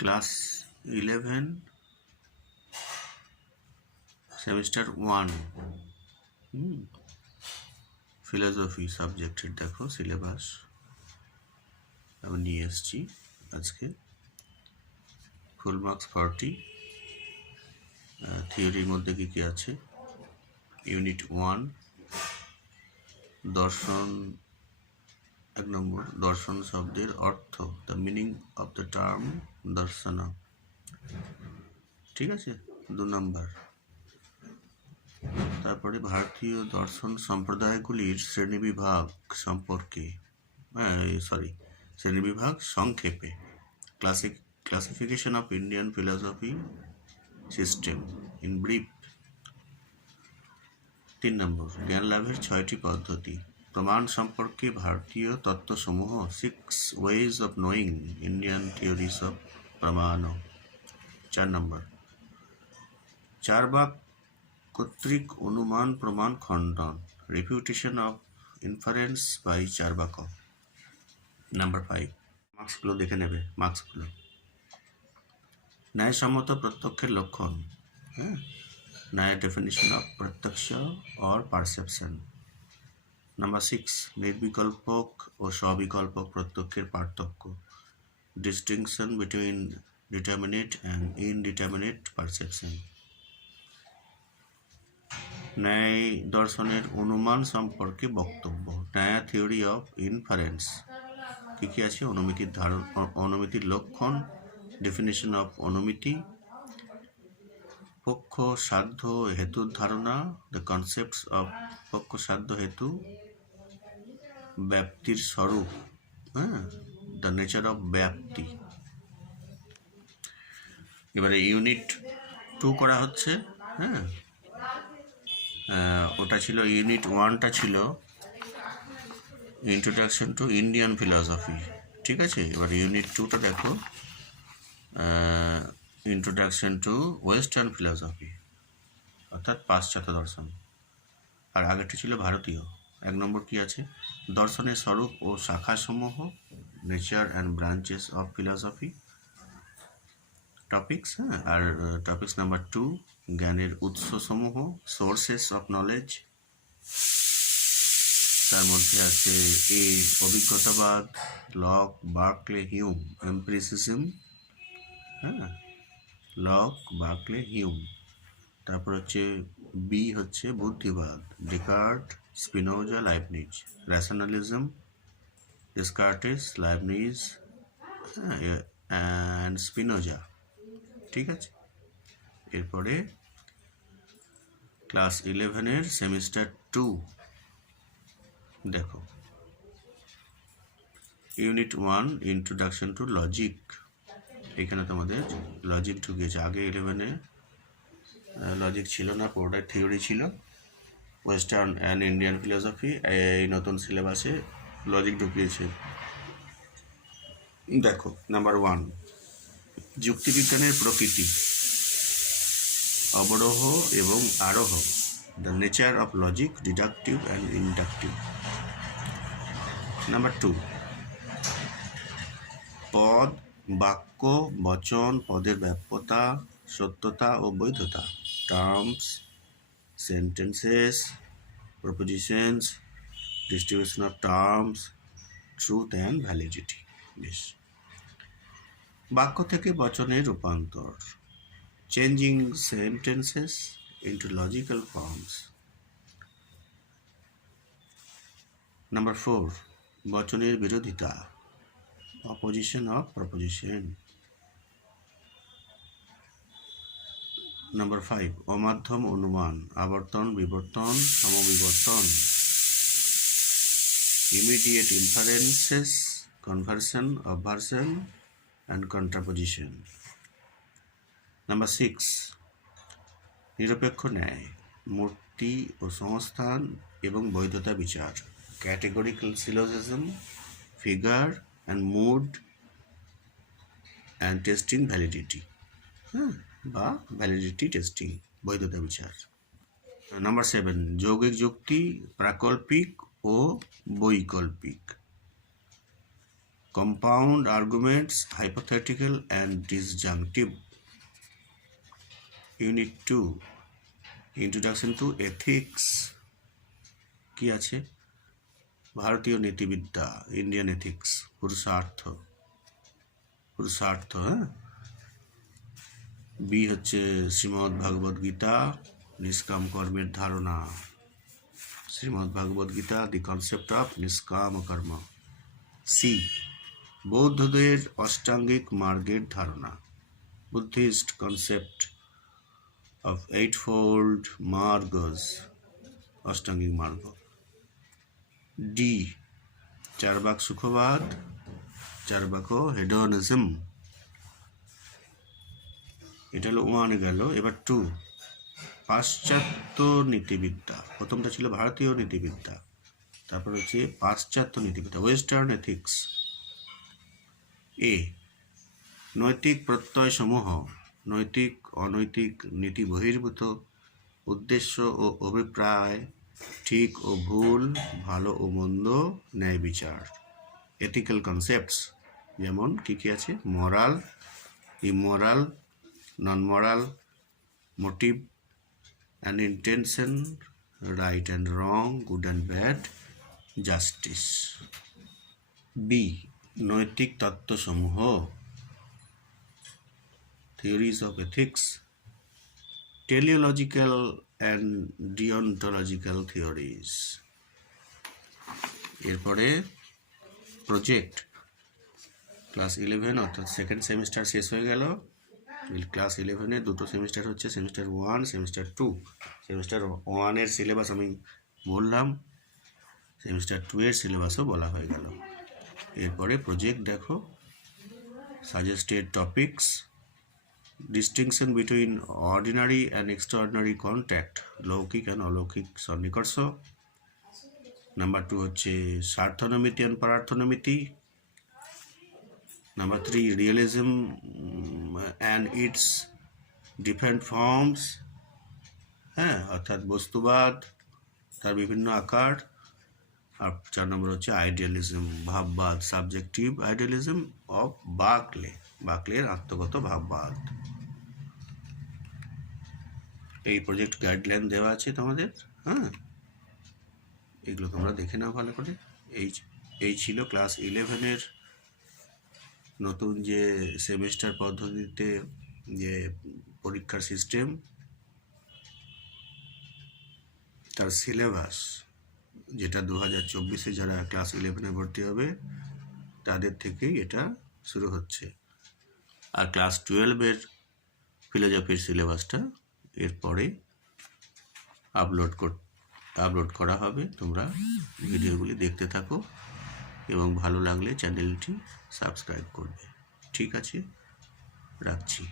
Class 11 semester 1 philosophy সাবজেক্টের দেখো syllabus আমি নিয়ে এসেছি আজকে। Full marks 40। থিওরির মধ্যে কী কী আছে? ইউনিট 1 দর্শন, 1 নম্বর দর্শন শব্দের অর্থ, the meaning of the term Darshana, ঠিক আছে। 2 নম্বর তারপরে ভারতীয় দর্শন সম্প্রদায়গুলির শ্রেণীবিভাগ সম্পর্কে, শ্রেণীবিভাগ সংক্ষেপে, classification of Indian philosophy system in brief. 3 নম্বর জ্ঞান লাভের 6টি পদ্ধতি, প্রমাণ সম্পর্কে ভারতীয় তত্ত্বসমূহ, 6 ways of knowing Indian theories of প্রমাণ। 4 নম্বর চারবাক কর্তৃক অনুমান প্রমাণ খণ্ডন, refutation of inference by Charvaka. Number 5 মার্কসগুলো দেখে নেবে, মার্কসগুলো। ন্যায়সম্মত প্রত্যক্ষের লক্ষণ, ন্যায় ডেফিনিশন অফ প্রত্যক্ষ অর পারসেপশন। নাম্বার 6 নির্বিকল্পক ও সবিকল্পক প্রত্যক্ষের পার্থক্য, distinction between determinate and indeterminate perception. ন্যায় দর্শনের অনুমান সম্পর্কে বক্তব্য, ন্যায় থিওরি অফ ইনফারেন্স, কী কী আছে? অনুমিতির অনুমিতির লক্ষণ, ডেফিনেশন অফ অনুমিতি, পক্ষ সাধ্য হেতুর ধারণা, দ্য কনসেপ্টস অফ পক্ষ সাধ্য হেতু, ব্যাপ্তির স্বরূপ, দ্য নেচার অফ ব্যাপ্তি। এবারে ইউনিট 2 করা হচ্ছে, ওটা ছিল ইউনিট 1টা ছিল ইন্ট্রোডাকশন টু ইন্ডিয়ান ফিলসফি, ঠিক আছে। এবার ইউনিট 2টা দেখো, ইন্ট্রোডাকশন টু ওয়েস্টার্ন ফিলসফি, অর্থাৎ পাশ্চাত্য দর্শন। আর আগেরটা ছিল ভারতীয়। 1 নম্বর কি আছে? দর্শনের স্বরূপ ও শাখাসমূহ, nature and branches of philosophy topics. আর টপিক্স নাম্বার 2 জ্ঞানের উৎসসমূহ, সোর্সেস অফ নলেজ। তার মধ্যে আছে অভিজ্ঞতাবাদ, Locke, Berkeley, Hume, empiricism, Locke, Berkeley, Hume. তারপর হচ্ছে বি হচ্ছে বুদ্ধিবাদ, Descartes, Spinoza, Leibniz, rationalism, Descartes, Leibniz and Spinoza, ঠিক আছে। এরপরে ক্লাস 11-এর সেমিস্টার 2 দেখো, ইউনিট 1 ইন্ট্রোডাকশন টু লজিক। এখানে তোমাদের লজিক ঢুকিয়েছে। আগে 11-এ লজিক ছিল না, পুরোটাই থিওরি ছিল, ওয়েস্টার্ন অ্যান্ড ইন্ডিয়ান ফিলোসফি। এই নতুন সিলেবাসে লজিক ঢুকিয়েছে। দেখো নাম্বার 1 যুক্তিবিজ্ঞানের প্রকৃতি, অবরোহ এবং আরোহ, the nature of logic, deductive and inductive. Number 2 পদ, বাক্য, বচন, পদের ব্যাপ্যতা, সত্যতা ও বৈধতা, terms, sentences, propositions, distribution of terms, truth and validity. বেশ। বাক্য থেকে বচনের রূপান্তর, changing sentences into logical forms. Number 4 বচনের বিরোধিতা, অপোজিশন অফ প্রপোজিশন। নাম্বার 5 অমাধ্যম অনুমান, আবর্তন, বিবর্তন, সমবিবর্তন, immediate inferences, conversion, obversion and contraposition. Number 6 নিরপেক্ষ ন্যায়, মূর্তি ও সংস্থান এবং বৈধতা বিচার, categorical syllogism, figure and mood and testing validity, বা ভ্যালিডিটি টেস্টিং, বৈধতা বিচার। নাম্বার 7 যৌগিক যুক্তি, প্রাকল্পিক ও বৈকল্পিক, compound arguments, hypothetical and disjunctive. Unit 2, introduction to ethics. কি আছে? ভারতীয় নীতিবিদ্যা, ইন্ডিয়ান এথিক্স, পুরুষার্থ। হ্যাঁ, বি হচ্ছে শ্রীমদ্ ভাগবত গীতা, নিষ্কাম কর্মের ধারণা। Shrimad Bhagavad Gita, the concept of nishkam karma. C, বৌদ্ধদের অষ্টাঙ্গিক মার্গের ধারণা, বুদ্ধিস্ট কনসেপ্ট অফ এইটফোল্ড মার্গস, অষ্টাঙ্গিক মার্গ। ডি, চার্বাক সুখবাদ, চার্বাকো হেডোনিজম। এটা হলো 1 গেল। এবার 2, পাশ্চাত্য নীতিবিদ্যা। প্রথমটা ছিল ভারতীয় নীতিবিদ্যা, তারপর হচ্ছে পাশ্চাত্য নীতিবিদ্যা, ওয়েস্টার্ন এথিক্স। এ, নৈতিক প্রত্যয়সমূহ, নৈতিক অনৈতিক নীতি বহির্ভূত উদ্দেশ্য ও অভিপ্রায়, ঠিক ও ভুল, ভালো ও মন্দ, ন্যায় বিচার। এথিক্যাল কনসেপ্টস যেমন কী কী আছে? Moral, immoral, non moral, motive and intention, right and wrong, good and bad, justice. B, নৈতিক তত্ত্বসমূহ, theories of ethics, teleological and deontological theories. এরপরে প্রজেক্ট, ক্লাস 11 অর্থাৎ সেকেন্ড সেমিস্টার শেষ হয়ে গেল। ক্লাস 11-এ দুটো সেমিস্টার হচ্ছে, সেমিস্টার 1, সেমিস্টার 2। সেমিস্টার 1-এর সিলেবাস আমি বললাম, সেমিস্টার 2-এর সিলেবাসও বলা হয়ে গেল। এরপরে প্রজেক্ট দেখো, suggested topics, distinction between ordinary and extraordinary contact, লৌকিক অ্যান্ড অলৌকিক সন্নিকর্ষ। নাম্বার 2 হচ্ছে স্বার্থনমিতি অ্যান্ড পরার্থনমিতি। নাম্বার 3, realism and its different forms, হ্যাঁ, অর্থাৎ বস্তুবাদ, তার বিভিন্ন আকার। আর 4 নম্বর হচ্ছে আইডিয়ালিজম, ভাববাদ, সাবজেক্টিভ আইডিয়ালিজম অফ বাকলের আত্মগত ভাববাদ। এই প্রজেক্ট গাইডলাইন দেওয়া আছে তোমাদের, হ্যাঁ, এগুলো তোমরা দেখে নাও ভালো করে। এই ছিল ক্লাস 11-এর নতুন যে সেমিস্টার পদ্ধতিতে যে পরীক্ষার সিস্টেম, তার সিলেবাস, যেটা 2024-এ যারা ক্লাস 11-এ ভর্তি হবে তাদের থেকেই এটা শুরু হচ্ছে। আর ক্লাস 12-এর ফিলোজফির সিলেবাসটা এরপরে আপলোড করা হবে। তোমরা ভিডিওগুলি দেখতে থাকো এবং ভালো লাগলে চ্যানেলটি সাবস্ক্রাইব করবে। ঠিক আছে, রাখছি।